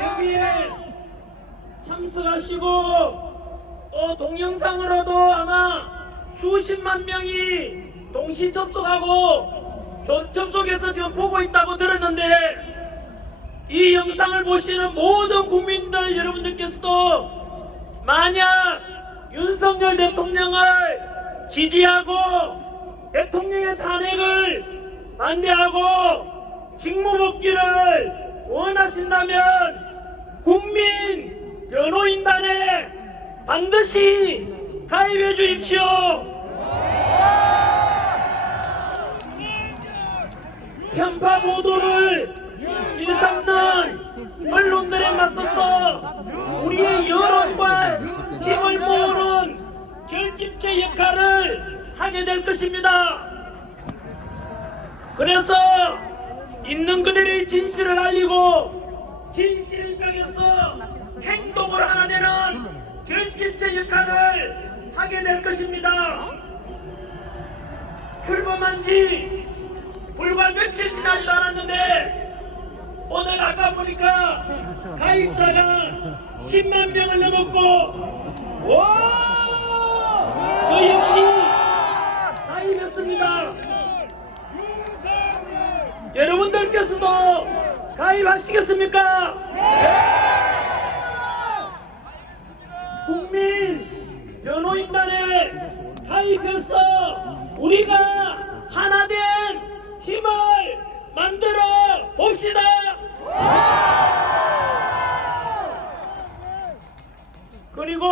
여기에 참석하시고 동영상으로도 아마 수십만 명이 동시 접속하고 접속해서 지금 보고 있다고 들었는데 이 영상을 보시는 모든 국민들 여러분들께서도 만약 윤석열 대통령을 지지하고 대통령의 탄핵을 반대하고 직무복귀를 원하신다면 국민 변호인단에 반드시 가입해 주십시오. 편파 보도를 일삼는 언론들에 맞서서 우리의 여론과 힘을 모으는 결집체 역할을 하게 될 것입니다. 그래서 있는 그대로의 진실을 알리고 진실을 향해서 행동을 하나 되는 결집체 역할을 하게 될 것입니다. 출범한 지 불과 며칠 지나지도 않았는데 오늘 아까 보니까 가입자가 10만 명을 넘었고, 와! 저 역시 가입했습니다. 여러분들께서도 가입하시겠습니까? 국민 변호인단에 가입해서 우리가 하나된 힘을 만들어 봅시다. 그리고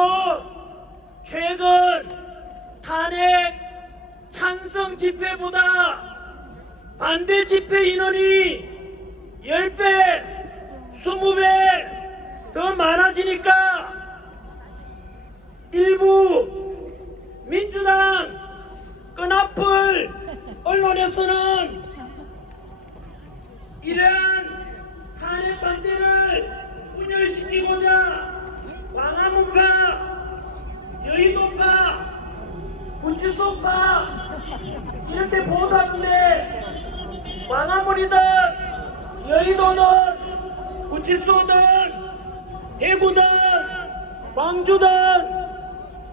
최근 탄핵 찬성 집회보다 반대 집회 인원이 10배, 20배 더 많아지니까 일부 민주당 끈앞을 언론에서는 이러한 탄핵 반대를 분열시키고자 광화문파, 여의도파, 구치소파 이렇게 보도하는데 광화문이든 여의도든 구치소든 대구든 광주든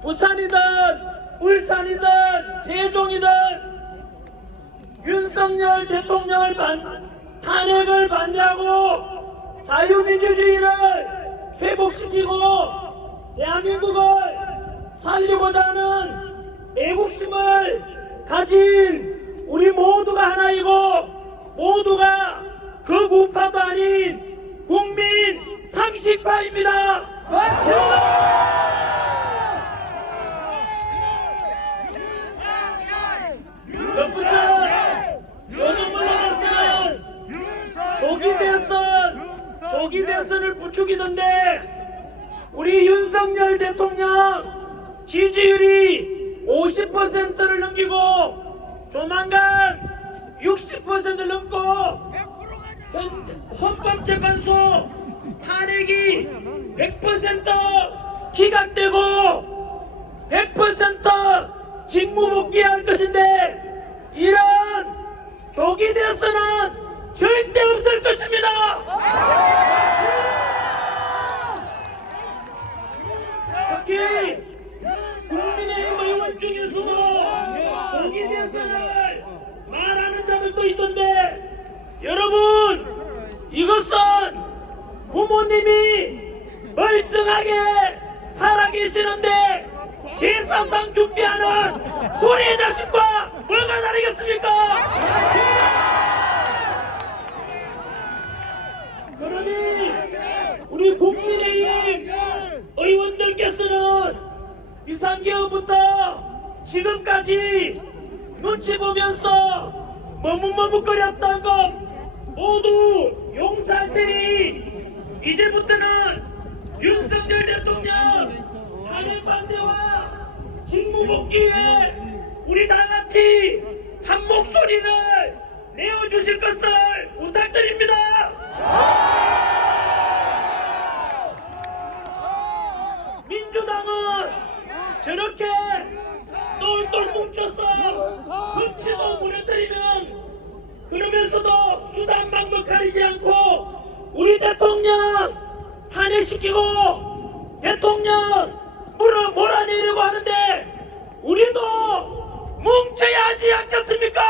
부산이든 울산이든 세종이든 윤석열 대통령을 탄핵을 반대하고 자유민주주의를 회복시키고 대한민국을 살리고자 하는 애국심을 가진 우리 모두가 하나이고 모두가 극우파도 아닌 국민 상식파입니다. 덧붙여 요즘 언론에서는 조기 대선을 부추기던데 우리 윤석열 대통령 지지율이 50%를 넘기고 조만간 60%를 넘고 헌법재판소 탄핵이 100% 기각되고 100% 직무복귀할 것인데 이런 조기 대선은 절대 없을 것입니다. 특히 국민의힘 의원 중에서도 조기 대선을 말하는 자들도 있던데 여러분 이것은 부모님이 멀쩡하게 살아계시는데 제사상 준비하는 우리 자식과 뭐가 다르겠습니까? 그러니 우리 국민의힘 의원들께서는 비상계엄부터 지금까지 눈치 보면서 머뭇머뭇거렸던 것 모두 용서할 테니 이제부터는 윤석열 대통령 탄핵 반대와 직무복귀에 우리 다같이 한 목소리를 내어주실 것을 부탁드립니다. 민주당은 저렇게 똘똘 뭉쳐서 눈치도 무너뜨리면 그러면서도 수단 방법 가리지 않고 우리 대통령 탄핵시키고 대통령 몰아내려고 하는데 우리도 뭉쳐야 하지 않겠습니까?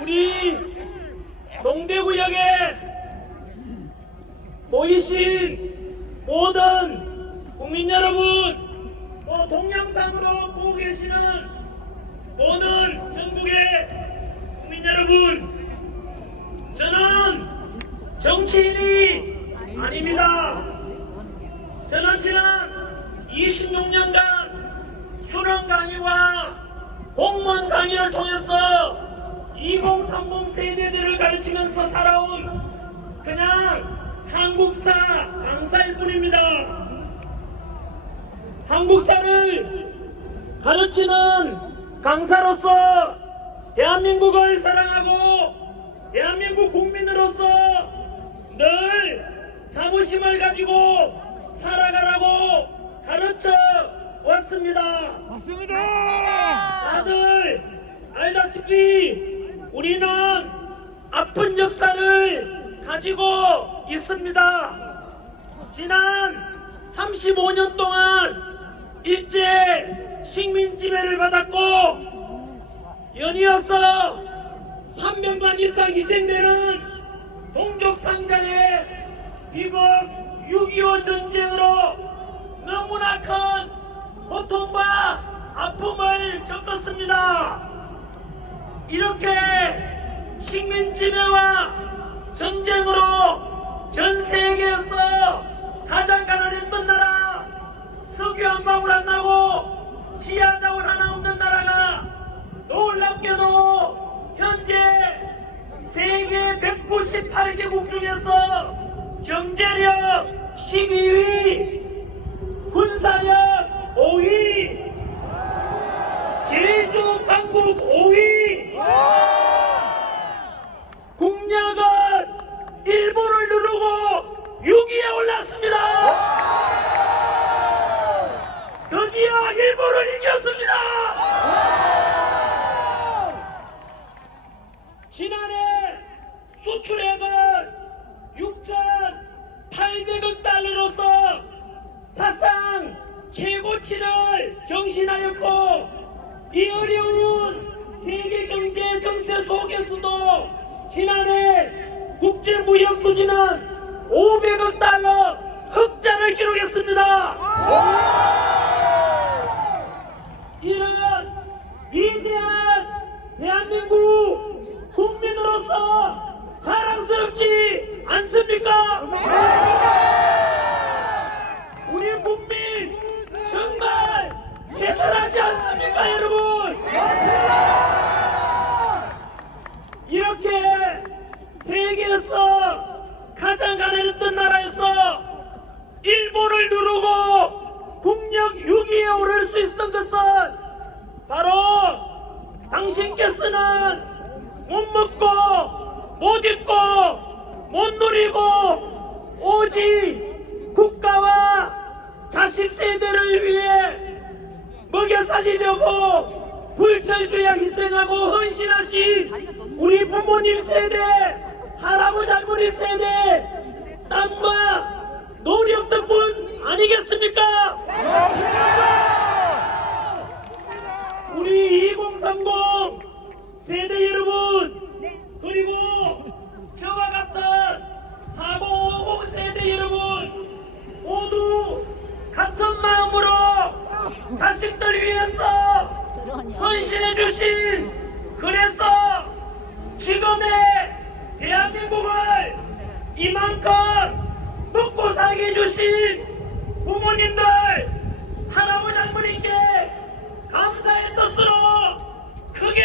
우리 동대구역에 모이신 모든 국민 여러분, 또 동영상으로 보고 계시는 모든 전국의 국민 여러분, 저는 정치인이 아닙니다. 저는 지난 26년간 수능 강의와 공무원 강의를 통해서 2030 세대들을 가르치면서 살아온 그냥 한국사 강사일 뿐입니다. 한국사를 가르치는 강사로서 대한민국을 사랑하고 대한민국 국민으로서 늘 자부심을 가지고 살아가라고 가르쳐 왔습니다. 다들 알다시피 우리는 아픈 역사를 가지고 있습니다. 지난 35년 동안 일제 식민 지배를 받았고 연이어서 300만 이상 희생되는 동족 상잔의 비극 6.25 전쟁으로 너무나 큰 고통과 아픔을 겪었습니다. 이렇게 식민 지배와 전쟁으로 전 세계에서 가장 가난했던 나라, 석유 한 방울 안 나고 지하 자원 하나 없는 나라가 놀랍게도 현재 세계 198개국 중에서 경제력 12위, 군사력 5위, 제주 강국 5위, 국력은 일본을 누르고 6위에 올랐습니다. 드디어 일본을 이겼습니다. 지난해 수출액은 6,800억 달러로서 사상 최고치를 경신하였고 이 어려운 세계 경제 정세 속에서도 지난해 국제 무역 수지는 500억 달러 흑자를 기록했습니다. 이런 위대한 대한민국 국민으로서 자랑스럽지 않습니까? 우리 국민 정말 대단하지 않습니까, 여러분? 이렇게 세계에서 가장 가난했던 나라에서 일본을 누르고 국력 6위에 오를 수 있었던 것은 바로 당신께서는 못 먹고 못 입고 못 누리고 오직 국가와 자식 세대를 위해 먹여 살리려고 불철주야 희생하고 헌신하신 우리 부모님 세대, 할아버지 할머니 세대 땀과 노력 덕분 아니겠습니까? 우리 2030 세대 여러분, 그리고 저와 같은 4050 세대 여러분 모두 같은 마음으로 자식들 위해서 헌신해 주신, 그래서 지금의 대한민국을 이만큼 먹고 살게 해주신 부모님들, 할아버지 할머니께 감사의 뜻으로 크게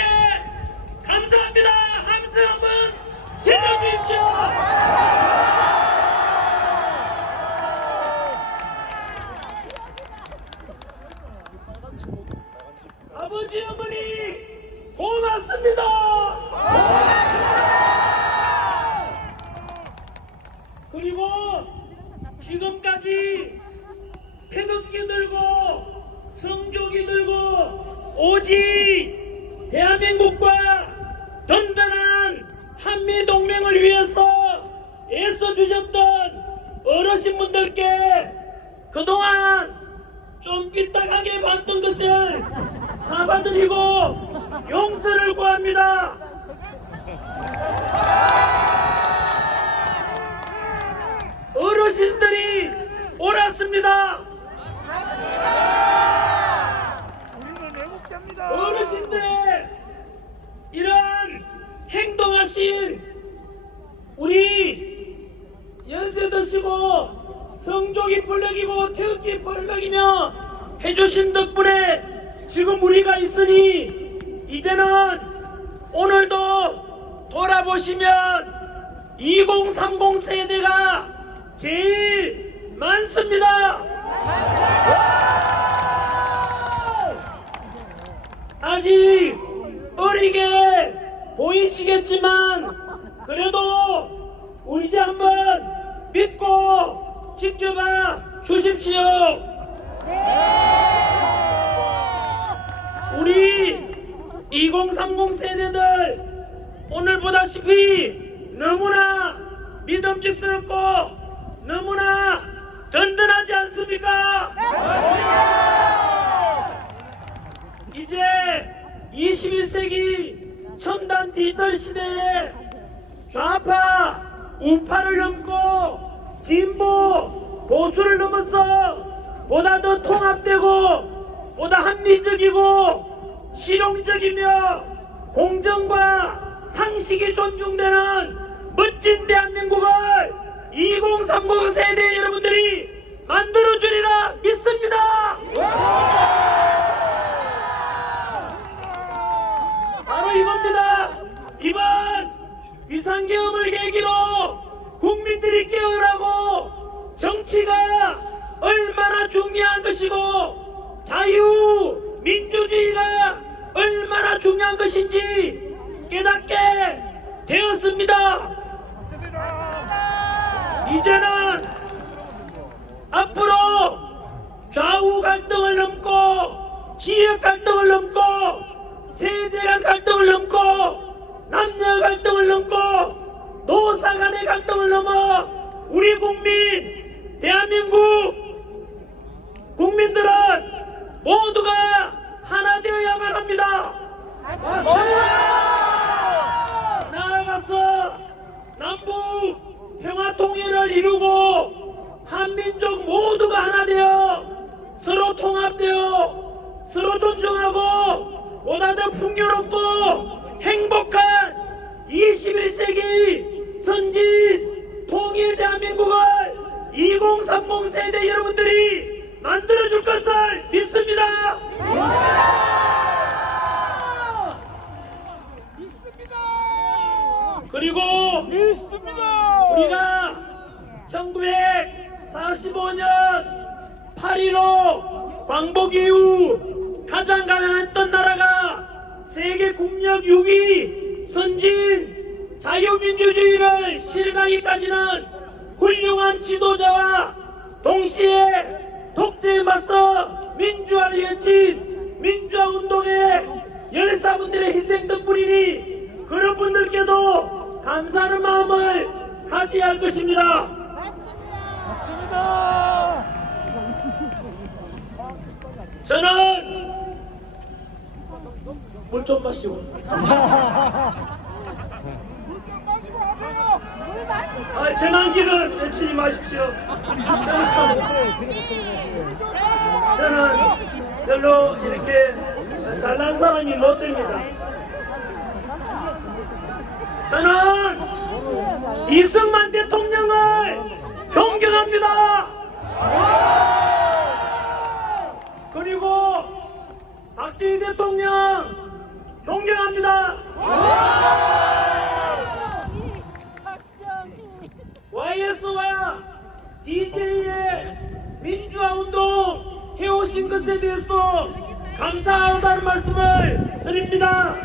감사합니다. 함성 한번 질러주십시오. 아버지 어머니 고맙습니다. 그리고 지금까지 태극기 들고 성조기 들고 오직 대한민국과 든든한 한미동맹을 위해서 애써주셨던 어르신분들께 그동안 좀 삐딱하게 봤던 것을 사과드리고 용서를 구합니다. 어르신들이 옳았습니다. 어르신들 이런 행동하신 우리 연세 드시고 성족이 펄럭이고 태극기 펄럭이며 해주신 덕분에 지금 우리가 있으니 이제는 오늘도 돌아보시면 2030 세대가 제일 많습니다. 아직 어리게 보이시겠지만 그래도 우리 이제 한번 믿고 지켜봐 주십시오. 우리 2030 세대들 오늘 보다시피 너무나 믿음직스럽고 너무나 든든하지 않습니까? 이제 21세기 첨단 디지털 시대에 좌파, 우파를 넘고 진보, 보수를 넘어서 보다 더 통합되고 보다 합리적이고 실용적이며 공정과 상식이 존중되는 멋진 대한민국을 2030 세대 여러분들이 만들어주리라 믿습니다. 바로 이겁니다. 이번 비상계엄을 계기로 국민들이 깨어나고 정치가 얼마나 중요한 것이고 자유, 민주주의가 얼마나 중요한 것인지 깨닫게 되었습니다. 이제는 앞으로 좌우 갈등을 넘고 지역 갈등을 넘고 세대 간 갈등을 넘고 남녀 갈등을 넘고 노사 간의 갈등을 넘어 우리 국민 대한민국 국민들은 모두가 하나 되어야만 합니다. 나아가서 남북 평화 통일을 이루고 한민족 모두가 하나 되어 서로 통합되어 서로 존중하고 보다 더 풍요롭고 행복한 21세기 선진 통일 대한민국을 2030 세대 여러분들이 만들어줄 것을 믿습니다. 그리고 우리가 1945년 8.15 광복 이후 가장 가난했던 나라가 세계 국력 6위 선진 자유민주주의를 실행하기까지는 훌륭한 지도자와 동시에 독재에 맞서 민주화를 외친 민주화 운동의 열사분들의 희생 덕분이니 그런 분들께도 감사하는 마음을 가져야 할 것입니다. 저는 물 좀 마시고 재난기는 외치지 마십시오. 저는 별로 이렇게 잘난 사람이 못 됩니다. 저는 이승만 대통령을 존경합니다. 그리고 박정희 대통령 존경합니다. YS와 DJ의 민주화 운동 해오신 것에 대해서 감사하다는 말씀을 드립니다.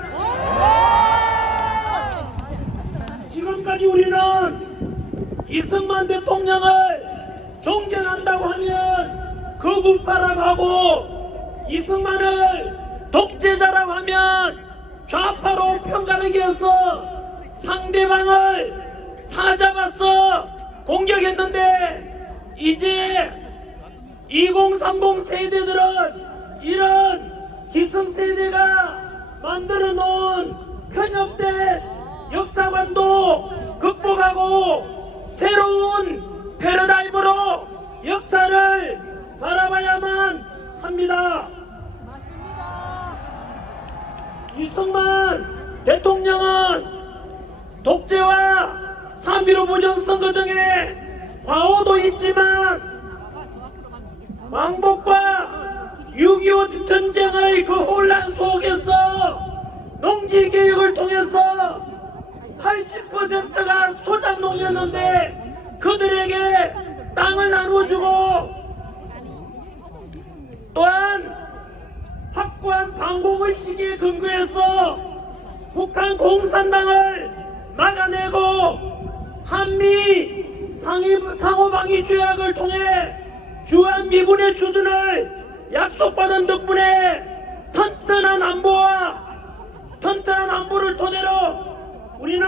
지금까지 우리는 이승만 대통령을 존경한다고 하면 극우파라고 하고 이승만을 독재자라고 하면 좌파로 평가하기 위해서 상대방을 사잡아서 공격했는데 이제 2030 세대들은 이런 기성세대가 만들어 놓은 편협된 역사관도 극복하고 새로운 패러다임으로 역사를 바라봐야만 합니다. 이승만 대통령은 독재와 3.15 부정선거 등의 과오도 있지만 광복과 6.25 전쟁의 그 혼란 속에서 농지개혁을 통해서 80%가 소작농이었는데 그들에게 땅을 나눠주고 또한 확고한 반공의식에 근거해서 북한 이런 공산당을 막아내고 한미 상호방위 조약을 통해 주한미군의 주둔을 약속받은 덕분에 튼튼한 안보를 토대로 우리는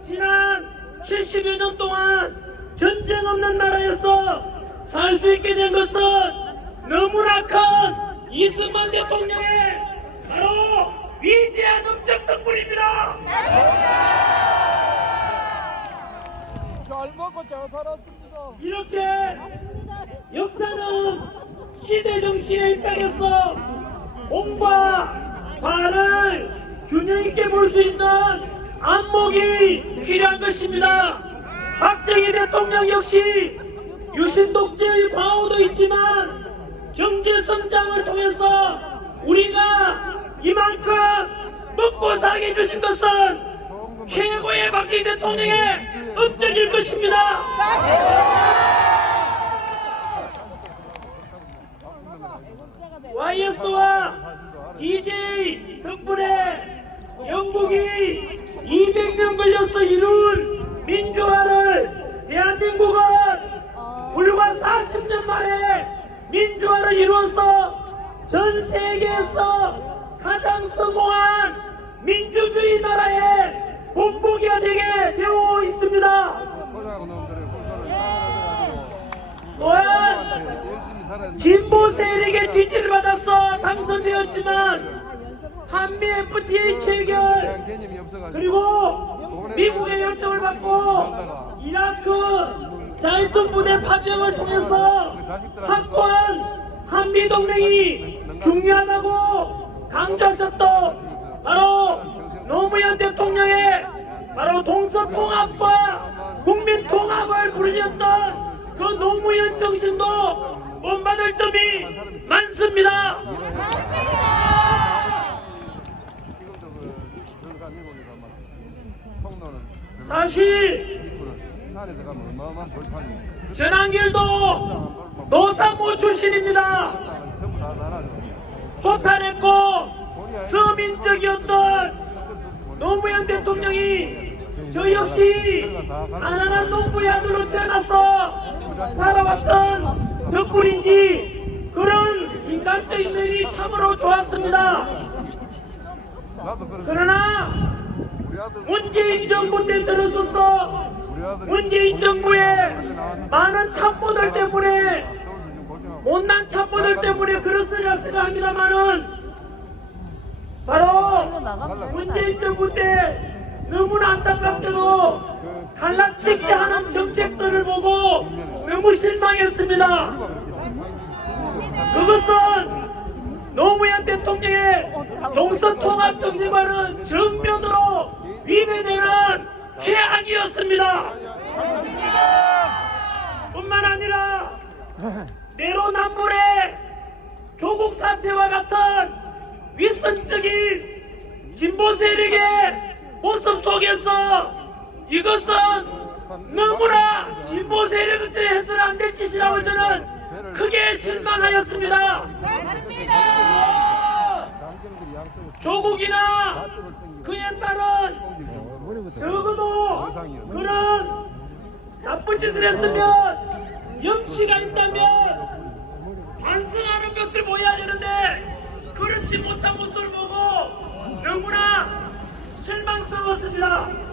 지난 70여 년 동안 전쟁 없는 나라에서 살 수 있게 된 것은 너무나 큰 이승만 대통령의 바로 위대한 업적 덕분입니다. 잘 먹고 잘 살았습니다. 이렇게 역사는 시대 정신에 이 땅에서 공과 과를 균형 있게 볼 수 있는 안목이 필요한 것입니다. 박정희 대통령 역시 유신 독재의 과오도 있지만 경제 성장을 통해서 우리가 이만큼 먹고 살게 해주신 것은 최고의 박정희 대통령의 업적일 것입니다. YS와 DJ 덕분에 영국이 200년 걸려서 이룬 민주화를 대한민국은 불과 40년 만에 민주화를 이루어서 전 세계에서 가장 성공한 민주주의 나라의 본보기가 되게 되어 있습니다. 또한 진보 세력의 지지를 받아서 당선되었지만 한미 FTA 체결 그리고 미국의 요청을 받고 이라크 자유투 부대 파병을 통해서 확고한 한미 동맹이 중요하다고 강조하셨던 바로 노무현 대통령의 바로 동서통합과 국민통합을 부르셨던 그 노무현 정신도 본받을 점이 많습니다. 사실 전한길도 노사모 출신입니다. 소탈했고 서민적이었던 노무현 대통령이 저 역시 가난한 농부의 아들로 태어나서 살아왔던 덕분인지 그런 인간적인 면이 참으로 좋았습니다. 그러나 문재인 정부 때 들어서서 문재인 정부의 많은 참모들 때문에 못난 참모들 때문에 그렇으려 생각합니다만은 바로 문재인 정부 때 너무나 안타깝게도 갈라치기 하는 정책들을 보고 너무 실망했습니다. 그것은 노무현 대통령의 동서통합 정책과는 정면으로 위배되는 최악이었습니다. 뿐만 아니라 내로남불의 조국 사태와 같은 위선적인 진보 세력의 모습 속에서 이것은 너무나 진보 세력들이 해서는 안 될 짓이라고 저는 크게 실망하였습니다. 조국이나 그에 따른 적어도 그런 나쁜 짓을 했으면 염치가 있다면 반성하는 것을 보여야 되는데 그렇지 못한 모습을 보고 너무나 실망스러웠습니다.